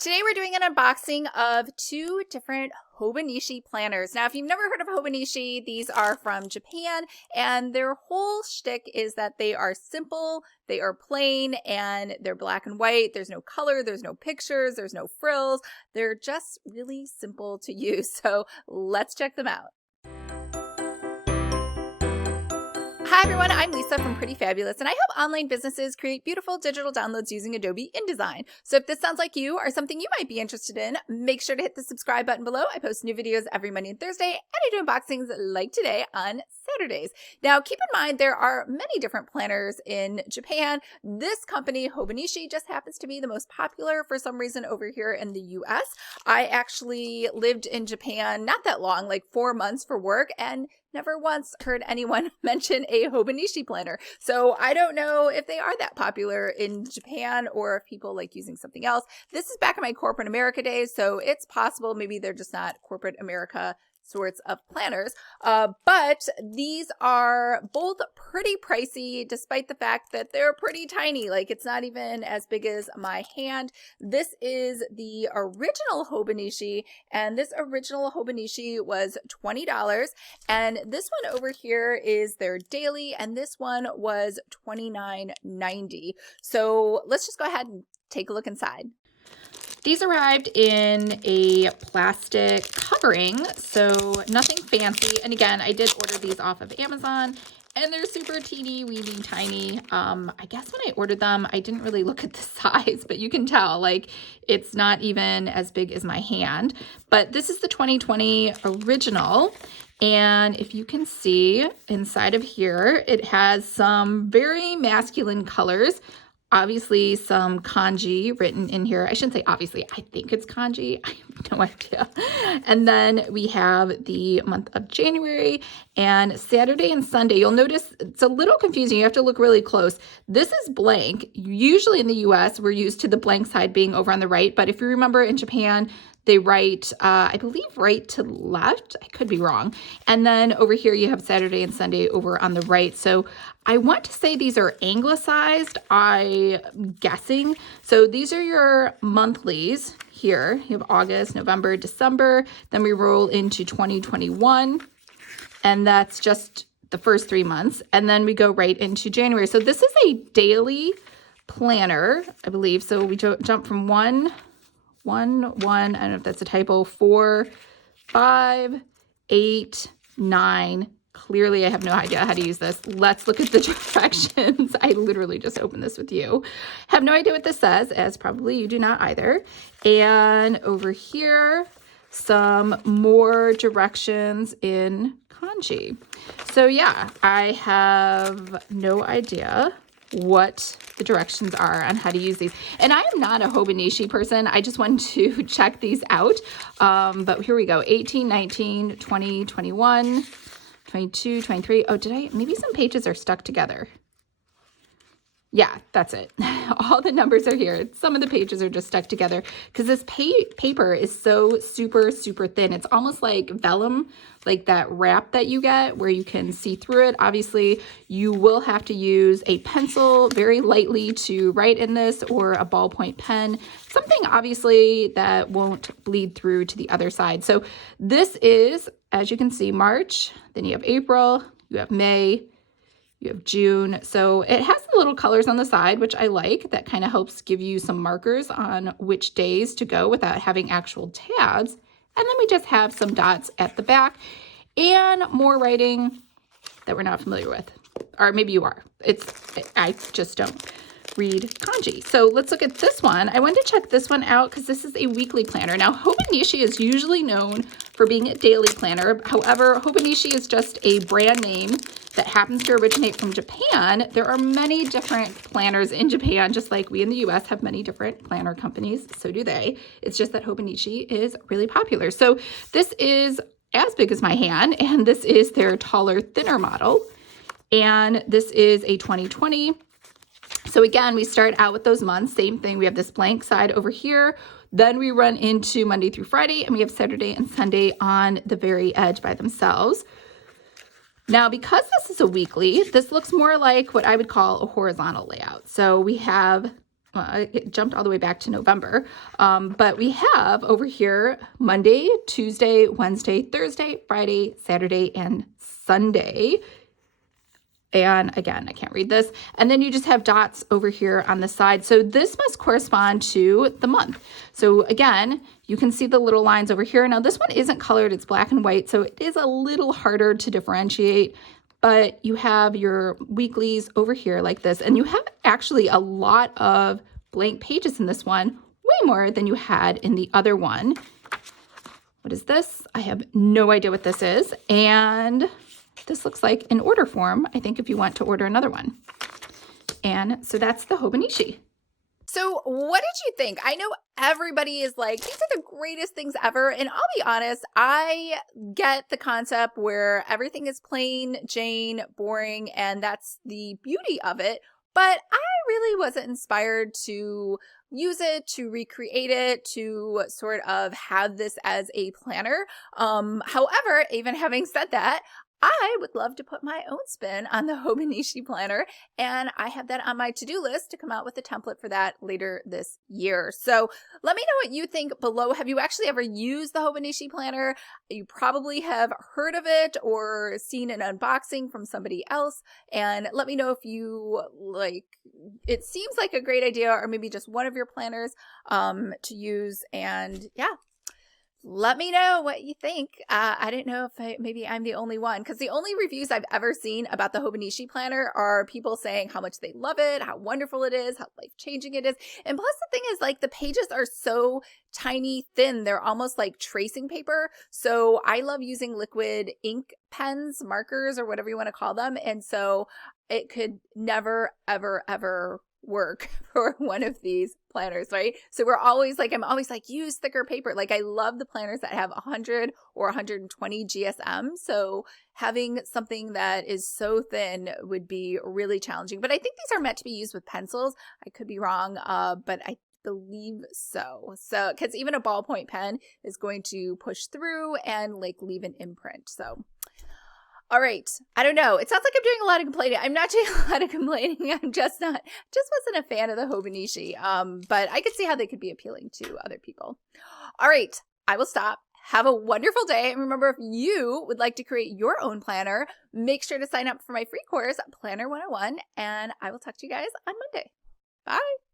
Today we're doing an unboxing of two different Hobonichi planners. Now, if you've never heard of Hobonichi, these are from Japan, and their whole shtick is that they are simple, they are plain, and they're black and white. There's no color, there's no pictures, there's no frills. They're just really simple to use. So let's check them out. Hi everyone, I'm Lisa from Pretty Fabulous, and I help online businesses create beautiful digital downloads using Adobe InDesign. So if this sounds like you or something you might be interested in, make sure to hit the subscribe button below. I post new videos every Monday and Thursday, and I do unboxings like today on Saturdays. Now keep in mind there are many different planners in Japan. This company, Hobonichi, just happens to be the most popular for some reason over here in the US. I actually lived in Japan not that long, like 4 months for work, and never once heard anyone mention a Hobonichi planner. So I don't know if they are that popular in Japan or if people like using something else. This is back in my corporate America days, so it's possible maybe they're just not corporate America sorts of planners. But these are both pretty pricey, despite the fact that they're pretty tiny. Like, it's not even as big as my hand. This is the original Hobonichi, and this original Hobonichi was $20. And this one over here is their daily, and this one was $29.90. So let's just go ahead and take a look inside. These arrived in a plastic covering, so nothing fancy. And again, I did order these off of Amazon, and they're super teeny weeny tiny. I guess when I ordered them, I didn't really look at the size, but you can tell, like, it's not even as big as my hand. But this is the 2020 original. And if you can see inside of here, it has some very masculine colors. Obviously some kanji written in here. I shouldn't say obviously, I think it's kanji. I have no idea. And then we have the month of January and Saturday and Sunday. You'll notice it's a little confusing. You have to look really close. This is blank. Usually in the US, we're used to the blank side being over on the right. But if you remember in Japan, they write, I believe, right to left. I could be wrong. And then over here, you have Saturday and Sunday over on the right. So I want to say these are anglicized, I'm guessing. So these are your monthlies here. You have August, November, December. Then we roll into 2021. And that's just the first 3 months. And then we go right into January. So this is a daily planner, I believe. So we jump from one, I don't know if that's a typo, 4, 5, 8, 9. Clearly, I have no idea how to use this. Let's look at the directions. I literally just opened this with you. Have no idea what this says, as probably you do not either. And over here, some more directions in kanji. So yeah, I have no idea what the directions are on how to use these. And I am not a Hobonichi person. I just wanted to check these out. But here we go. 18, 19, 20, 21, 22, 23. Oh, maybe some pages are stuck together. Yeah, that's it. All the numbers are here. Some of the pages are just stuck together because this paper is so super, super thin. It's almost like vellum, like that wrap that you get where you can see through it. Obviously, you will have to use a pencil very lightly to write in this, or a ballpoint pen, something obviously that won't bleed through to the other side. So this is, as you can see, March, then you have April, you have May, you have June. So it has the little colors on the side, which I like. That kind of helps give you some markers on which days to go without having actual tabs. And then we just have some dots at the back and more writing that we're not familiar with. Or maybe you are. I just don't read kanji. So let's look at this one. I wanted to check this one out because this is a weekly planner. Now, Hobonichi is usually known for being a daily planner. However, Hobonichi is just a brand name that happens to originate from Japan. There are many different planners in Japan, just like we in the US have many different planner companies. So do they. It's just that Hobonichi is really popular. So this is as big as my hand, and this is their taller, thinner model. And this is a 2020. So again, we start out with those months. Same thing. We have this blank side over here. Then we run into Monday through Friday, and we have Saturday and Sunday on the very edge by themselves. Now, because this is a weekly, this looks more like what I would call a horizontal layout. So we have it jumped all the way back to November. But we have over here Monday, Tuesday, Wednesday, Thursday, Friday, Saturday, and Sunday. And again, I can't read this. And then you just have dots over here on the side. So this must correspond to the month. So again, you can see the little lines over here. Now this one isn't colored, it's black and white. So it is a little harder to differentiate, but you have your weeklies over here like this. And you have actually a lot of blank pages in this one, way more than you had in the other one. What is this? I have no idea what this is. And this looks like an order form, I think, if you want to order another one. And so that's the Hobonichi. So what did you think? I know everybody is like, these are the greatest things ever. And I'll be honest, I get the concept where everything is plain Jane, boring, and that's the beauty of it. But I really wasn't inspired to use it, to recreate it, to sort of have this as a planner. However, even having said that, I would love to put my own spin on the Hobonichi planner, and I have that on my to-do list to come out with a template for that later this year. So let me know what you think below. Have you actually ever used the Hobonichi planner? You probably have heard of it or seen an unboxing from somebody else, and let me know if you like, it seems like a great idea, or maybe just one of your planners to use. And yeah, let me know what you think. I don't know if maybe I'm the only one, because the only reviews I've ever seen about the Hobonichi planner are people saying how much they love it, how wonderful it is, how life-changing it is. And plus the thing is, like, the pages are so tiny thin. They're almost like tracing paper. So I love using liquid ink pens, markers, or whatever you want to call them. And so it could never, ever, ever work for one of these planners, right? So we're always like, I'm always like, use thicker paper. Like, I love the planners that have 100 or 120 GSM. So having something that is so thin would be really challenging. But I think these are meant to be used with pencils. I could be wrong, but I believe so. So, because even a ballpoint pen is going to push through and like leave an imprint. So all right. I don't know. It sounds like I'm doing a lot of complaining. I'm not doing a lot of complaining. I'm just wasn't a fan of the Hobonichi. But I could see how they could be appealing to other people. All right. I will stop. Have a wonderful day. And remember, if you would like to create your own planner, make sure to sign up for my free course, Planner 101. And I will talk to you guys on Monday. Bye.